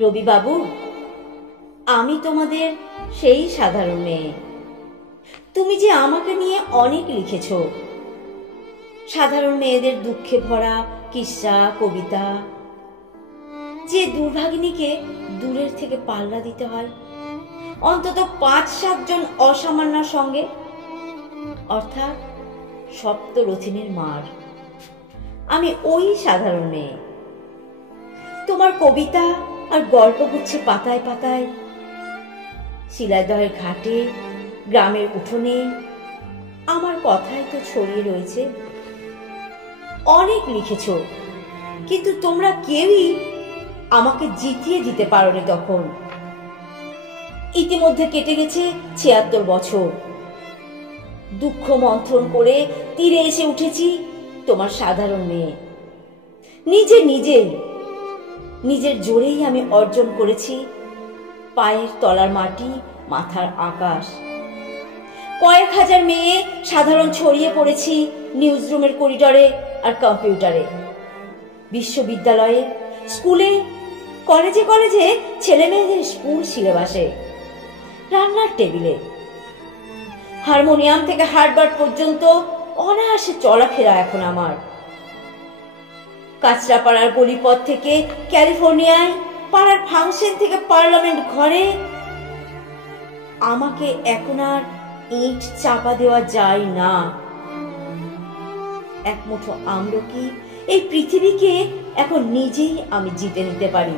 রবি বাবু, আমি তোমাদের সেই সাধারণ মেয়ে। তুমি যে আমাকে নিয়ে অনেক লিখেছ, সাধারণ মেয়েদের দুঃখে ভরা কিস্সা, কবিতা, যে দুর্ভাগিনীকে দূরের থেকে পাল্লা দিতে হয় অন্তত ৫-৭ জন অসামান্যার সঙ্গে, অর্থাৎ সপ্তরথিনীর মার। আমি ওই সাধারণ মেয়ে। তোমার কবিতা আর গল্প গুচ্ছে পাতায় পাতায়, শিলাদহের ঘাটে, গ্রামের উঠোনে আমার কথাই তো ছড়িয়ে রয়েছে। অনেক লিখেছ, কিন্তু তোমরা কেউই আমাকে জিতিয়ে দিতে পারোনি তখন। ইতিমধ্যে কেটে গেছে ৭৬ বছর। দুঃখ মন্থন করে তীরে এসে উঠেছি তোমার সাধারণ মেয়ে। নিজের জোরেই আমি অর্জন করেছি পায়ের তলার মাটি, মাথার আকাশ। কয়েক হাজার মেয়ে সাধারণ ছড়িয়ে পড়েছি নিউজ রুমের করিডরে আর কম্পিউটারে, বিশ্ববিদ্যালয়ে, স্কুলে, কলেজে কলেজে ছেলে মেয়েদের স্কুল সিলেবাসে, রান্নার টেবিলে। হারমোনিয়াম থেকে হার্ডবার্ড পর্যন্ত অনায়াসে চলাফেরা এখন আমার। কাঁচরাপাড়ার গলিপথ থেকে ক্যালিফোর্নিয়ায়, পাড়ার ফাংশন থেকে পার্লামেন্ট ঘরে। আমাকে এখন আর ইট চাপা দেওয়া যায় না। এক মুঠো আমলকি এই পৃথিবীকে এখন নিজেই আমি জিতে নিতে পারি।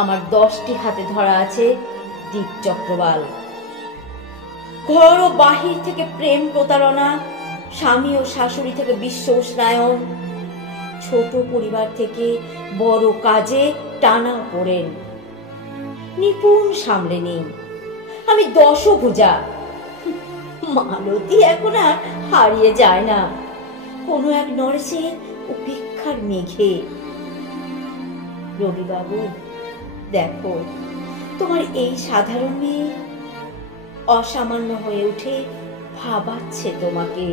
আমার 10টি হাতে ধরা আছে দিক চক্রবাল। ঘর ও বাহির থেকে প্রেম প্রতারণা, স্বামী ও শাশুড়ি থেকে বিশ্ব উষ্ণায়ন, ছোট পরিবার থেকে বড় কাজে টানা পড়েন, নিপুণ সামলে নেই। আমি দশভুজা। মালতী এখন আর হারিয়ে যায় না কোনো এক নরেশের উপেক্ষার মেঘে। রবিবাবু, দেখো, তোমার এই সাধারণ মেয়ে অসামান্য হয়ে উঠে ভাবাচ্ছে তোমাকে।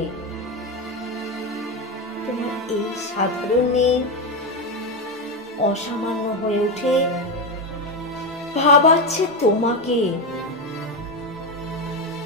তোমার এই সাধারণ মেয়ে অসামান্য হয়ে উঠে ভাবাচ্ছে তোমাকে।